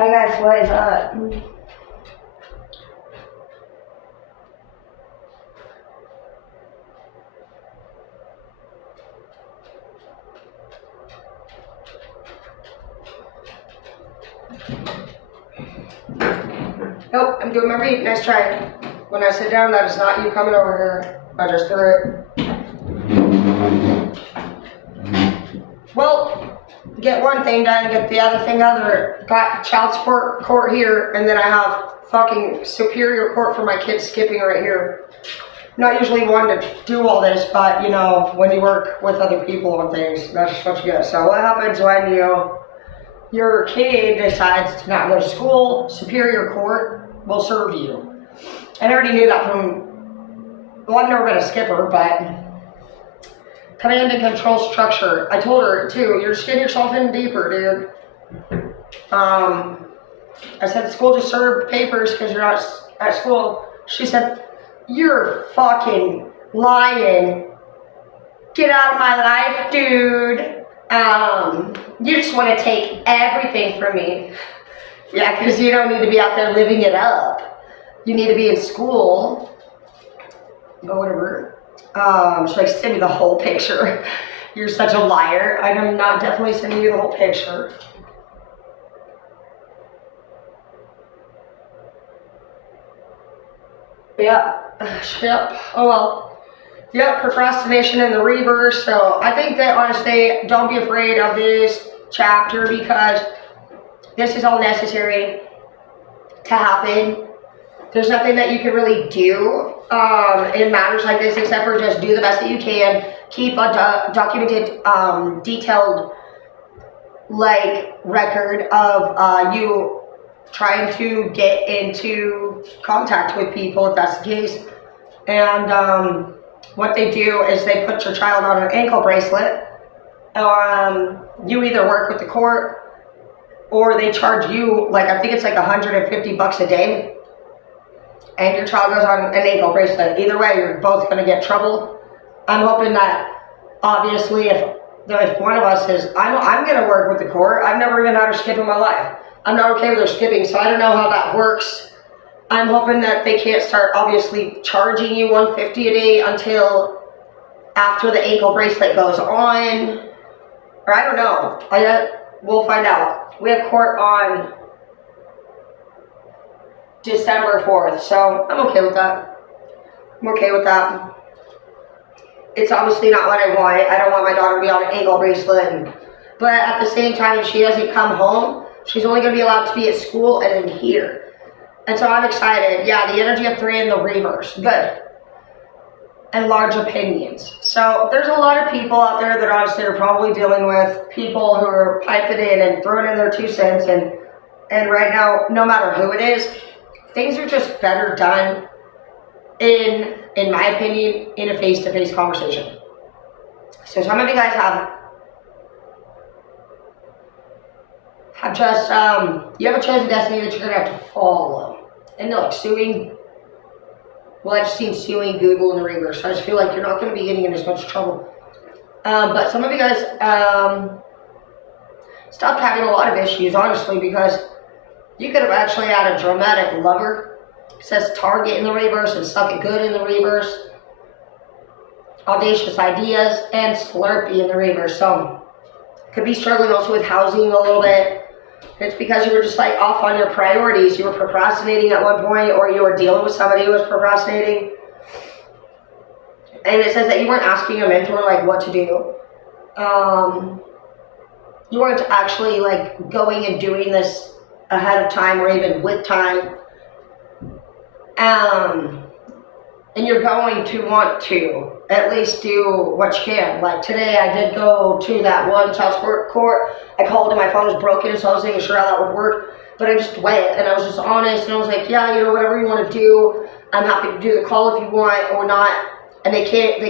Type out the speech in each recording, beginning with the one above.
Hi guys, what is up? Nope, I'm doing my read. Nice try. When I sit down, that is not you coming over here. I just threw it. Well, get one thing done, get the other thing other. Got child support court here, and then I have fucking superior court for my kids skipping right here. Not usually one to do all this, but you know, when you work with other people and things, that's just what you get. So what happens when your kid decides to not go to school? Superior court will serve you. And I already knew that from, well, I'm never gonna skip her, but command and control structure. I told her too, you're just getting yourself in deeper, dude. I said, school just served papers because you're not at school. She said, you're fucking lying. Get out of my life, dude. You just want to take everything from me. Yeah, because you don't need to be out there living it up. You need to be in school. But whatever. Should I send you the whole picture? You're such a liar. I'm not definitely sending you the whole picture. Yep. Oh well. Yep, procrastination in the reverse. So I think that honestly, don't be afraid of this chapter because this is all necessary to happen. There's nothing that you can really do in matters like this except for just do the best that you can. Keep a documented, detailed record of you trying to get into contact with people if that's the case. And what they do is they put your child on an ankle bracelet. You either work with the court or they charge you, I think it's $150 a day. And your child goes on an ankle bracelet. Either way, you're both going to get trouble. I'm hoping that, obviously, if one of us is, I'm going to work with the court. I've never even had her skip in my life. I'm not okay with her skipping, so I don't know how that works. I'm hoping that they can't start, obviously, charging you $150 a day until after the ankle bracelet goes on. Or I don't know. We'll find out. We have court on December 4th, so I'm okay with that. I'm okay with that. It's obviously not what I want. I don't want my daughter to be on an ankle bracelet. But at the same time, if she doesn't come home, she's only going to be allowed to be at school and then here. And so I'm excited. Yeah, the energy of 3 in the reverse. Good. And large opinions. So there's a lot of people out there that honestly are probably dealing with people who are piping in and throwing in their 2 cents. And right now, no matter who it is, things are just better done, in my opinion, in a face-to-face conversation. So some of you guys have just, you have a chosen destiny that you're going to have to follow. And suing, well, I just seen suing Google in the reverse. So I just feel like you're not going to be getting in as much trouble. But some of you guys stopped having a lot of issues, honestly, because you could have actually had a dramatic lover. It says Target in the reverse and Suck It Good in the reverse. Audacious ideas and Slurpee in the reverse. So could be struggling also with housing a little bit. It's because you were just off on your priorities. You were procrastinating at one point, or you were dealing with somebody who was procrastinating. And it says that you weren't asking a mentor what to do. You weren't actually going and doing this ahead of time or even with time. And you're going to want to at least do what you can. Today I did go to that one child support court. I called and my phone was broken, so I was making sure how that would work. But I just went and I was just honest and I was yeah, whatever you want to do, I'm happy to do the call if you want or not. And they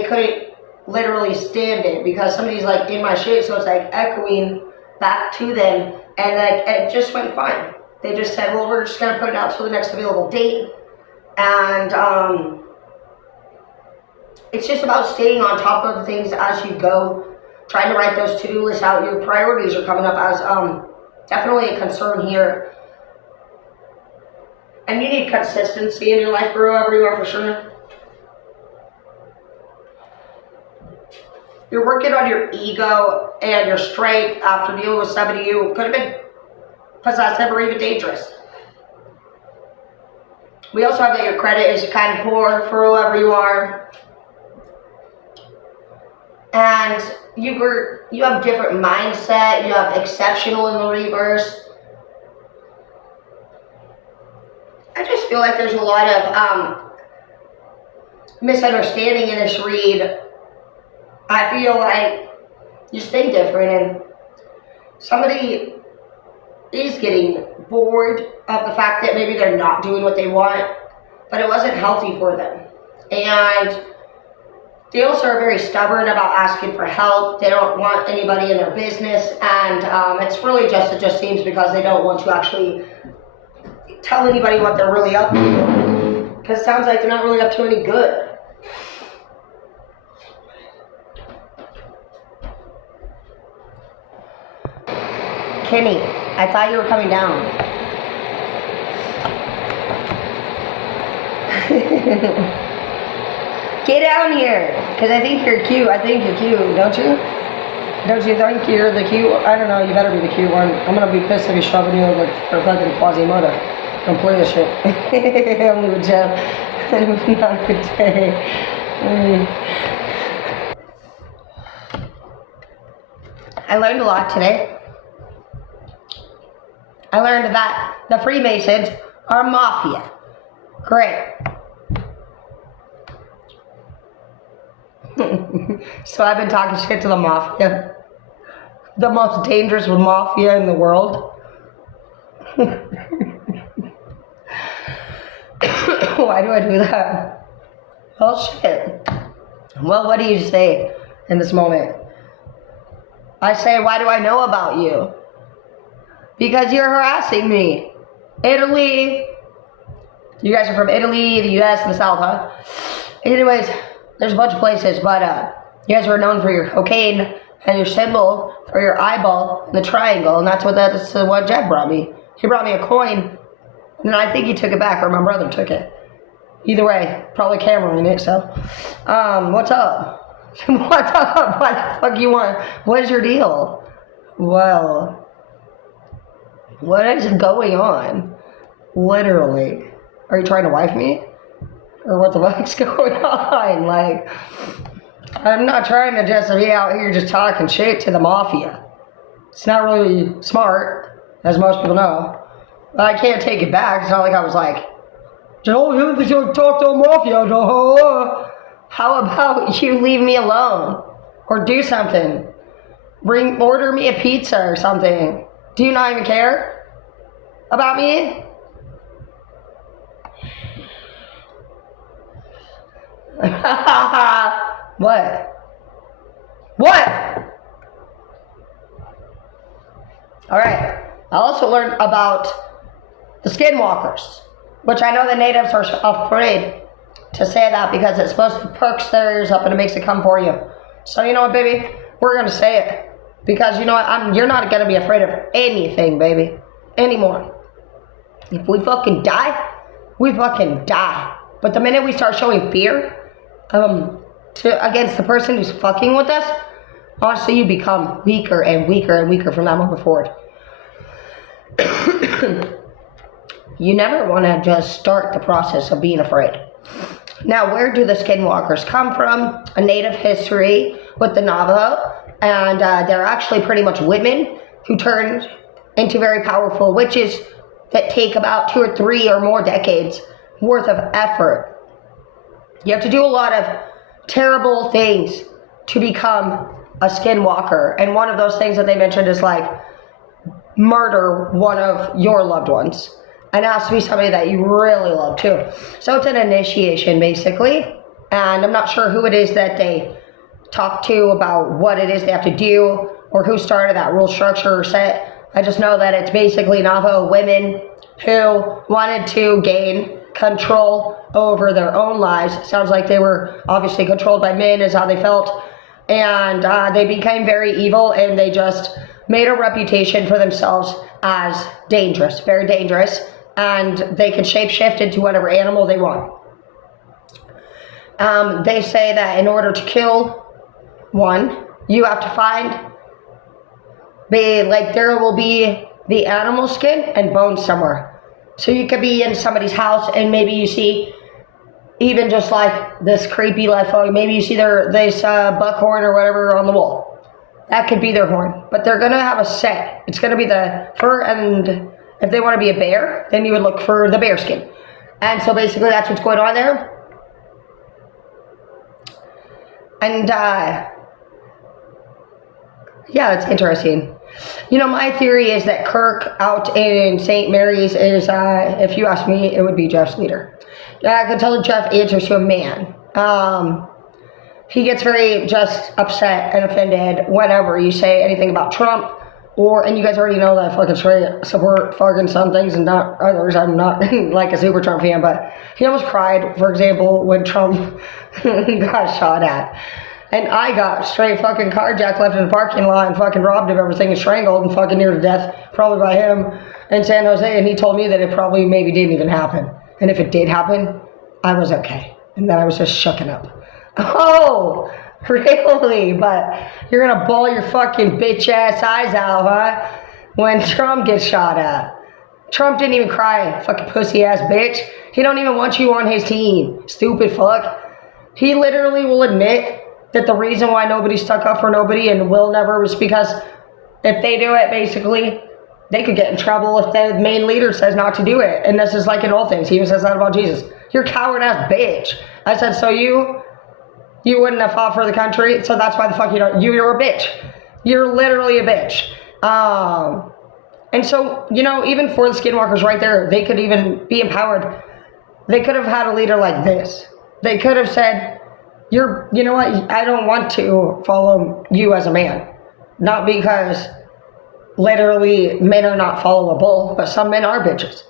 couldn't literally stand it because somebody's in my shit, so it's echoing back to them, and it just went fine. They just said, well, we're just gonna put it out till the next available date. And it's just about staying on top of things as you go, trying to write those to-do lists out. Your priorities are coming up as definitely a concern here. And you need consistency in your life, for whoever you are, for sure. You're working on your ego and your strength after dealing with somebody who could have been possessive or even dangerous. We also have that your credit is kind of poor for whoever you are. And you have different mindset, you have exceptional in the reverse. I just feel like there's a lot of misunderstanding in this read. I feel like you just think different, and somebody is getting bored of the fact that maybe they're not doing what they want, but it wasn't healthy for them. And they also are very stubborn about asking for help. They don't want anybody in their business, and it's really it just seems because they don't want to actually tell anybody what they're really up to, because it sounds like they're not really up to any good. Kenny, I thought you were coming down. Get down here, because I think you're cute. I think you're cute, don't you? Don't you think you're the cute? I don't know, you better be the cute one. I'm going to be pissed if he's shoving you like for fucking Quasimodo. Don't play this shit. I'm with Jeff. Not a good day. I learned a lot today. I learned that the Freemasons are mafia. Great. So I've been talking shit to the mafia. The most dangerous mafia in the world. Why do I do that? Oh shit. Well, what do you say in this moment? I say, why do I know about you? Because you're harassing me. Italy. You guys are from Italy, the US, and the South, huh? Anyways, there's a bunch of places, but you guys were known for your cocaine and your symbol for your eyeball and the triangle, and that's what Jeff brought me. He brought me a coin, and then I think he took it back, or my brother took it. Either way, probably camera in it, so. What's up? What's up? What the fuck you want? What is your deal? Well, what is going on? Literally. Are you trying to wife me? Or what the fuck's going on? Like, I'm not trying to just be out here just talking shit to the mafia. It's not really smart, as most people know. But I can't take it back. It's not like I was like, don't talk to the mafia. How about you leave me alone? Or do something. Order me a pizza or something. Do you not even care about me? What? Alright. I also learned about the skinwalkers, which I know the natives are afraid to say that because it's supposed to perks theirs up and it makes it come for you. So you know what, baby? We're going to say it. Because you know what? You're not going to be afraid of anything, baby. Anymore. If we fucking die, we fucking die. But the minute we start showing fear against the person who's fucking with us, honestly, you become weaker and weaker and weaker from that moment forward. You never want to just start the process of being afraid. Now, where do the skinwalkers come from? A native history with the Navajo, and they're actually pretty much women who turn into very powerful witches that take about 2 or 3 or more decades worth of effort. You have to do a lot of terrible things to become a skinwalker, and one of those things that they mentioned is like murder one of your loved ones. And it has to be somebody that you really love too. So it's an initiation basically, and I'm not sure who it is that they talk to about what it is they have to do or who started that rule structure or set. I just know that it's basically Navajo women who wanted to gain control over their own lives. Sounds like they were obviously controlled by men is how they felt, and they became very evil, and they just made a reputation for themselves as dangerous, very dangerous, and they can shapeshift into whatever animal they want. They say that in order to kill one, you have to there will be the animal skin and bones somewhere. So you could be in somebody's house and maybe you see even just like this creepy maybe you see this buckhorn or whatever on the wall. That could be their horn, but they're gonna have a set. It's gonna be the fur, and if they want to be a bear, then you would look for the bear skin. And so basically that's what's going on there. And yeah, it's interesting. My theory is that Kirk out in St. Mary's is, if you ask me, it would be Jeff's leader. I can tell that Jeff answers to a man. He gets very just upset and offended whenever you say anything about Trump, and you guys already know that I fucking straight support fucking some things and not others. I'm not like a super Trump fan, but he almost cried, for example, when Trump got shot at. And I got straight fucking carjacked, left in the parking lot, and fucking robbed of everything and strangled and fucking near to death, probably by him in San Jose. And he told me that it probably maybe didn't even happen. And if it did happen, I was okay. And then I was just shucking up. Oh, really? But you're gonna bawl your fucking bitch ass eyes out, huh? When Trump gets shot at. Trump didn't even cry, fucking pussy ass bitch. He don't even want you on his team, stupid fuck. He literally will admit that the reason why nobody stuck up for nobody and will never was because if they do it, basically, they could get in trouble if the main leader says not to do it. And this is like in all things. He even says that about Jesus. You're a coward ass bitch. I said, so you wouldn't have fought for the country, so that's why the fuck you don't. You're a bitch. You're literally a bitch. And so, even for the skinwalkers right there, they could even be empowered. They could have had a leader like this. They could have said, you know what, I don't want to follow you as a man. Not because literally men are not followable, but some men are bitches.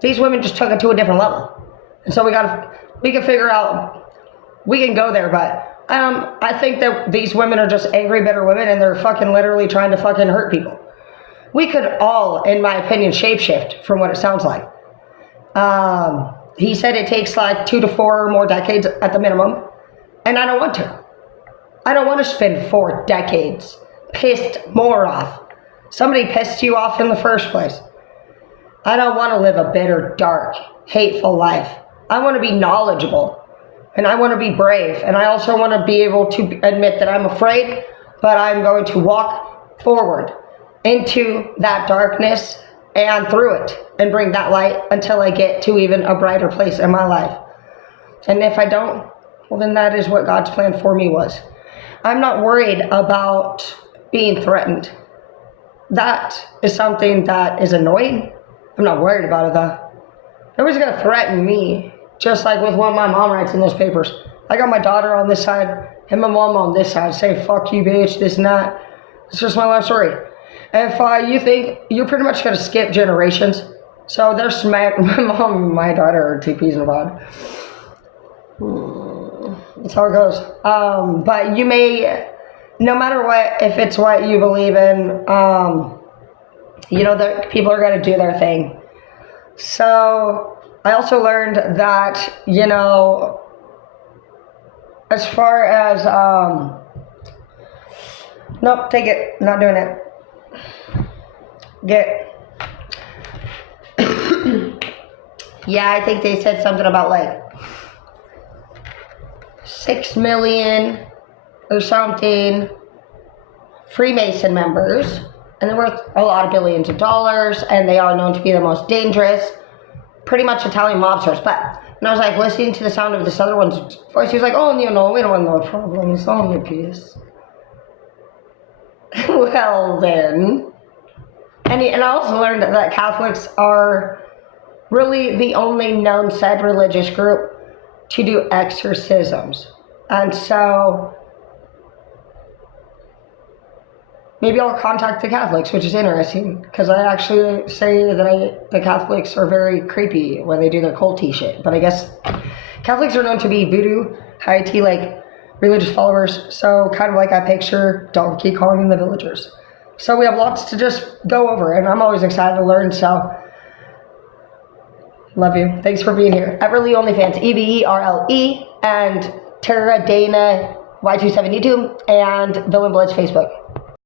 These women just took it to a different level. And so we can figure out, we can go there, but I think that these women are just angry, bitter women, and they're fucking literally trying to fucking hurt people. We could all, in my opinion, shapeshift from what it sounds like. He said it takes like 2 to 4 more decades at the minimum. And I don't want to. I don't want to spend 4 decades pissed more off. Somebody pissed you off in the first place. I don't want to live a bitter, dark, hateful life. I want to be knowledgeable. And I want to be brave. And I also want to be able to admit that I'm afraid, but I'm going to walk forward into that darkness and through it and bring that light until I get to even a brighter place in my life. And if I don't, well, then that is what God's plan for me was. I'm not worried about being threatened. That is something that is annoying. I'm not worried about it though. Nobody's gonna threaten me, just like with what my mom writes in those papers. I got my daughter on this side and my mom on this side saying, fuck you bitch, this and that. It's just my life story. If you think, you're pretty much gonna skip generations. So there's my mom and my daughter are 2 peas in a pod. That's how it goes. But you may, no matter what, if it's what you believe in, that people are going to do their thing. So I also learned that, as far as, nope, take it, not doing it. Yeah, I think they said something about like 6 million or something Freemason members, and they're worth a lot of billions of dollars, and they are known to be the most dangerous, pretty much Italian mobsters. But when I was like listening to the sound of this other one's voice, he was like, oh, we don't want no problems, only peace. Well then, and I also learned that Catholics are really the only known said religious group to do exorcisms. And so maybe I'll contact the Catholics, which is interesting, because I actually say that the Catholics are very creepy when they do their culty shit. But I guess Catholics are known to be voodoo, high tea, like religious followers. So kind of like I picture Donkey Kong and the villagers. So we have lots to just go over, and I'm always excited to learn. So Love you. Thanks for being here. Everly OnlyFans, EVERLE, and Tara Dana Y27 YouTube, and Villain Bloods Facebook.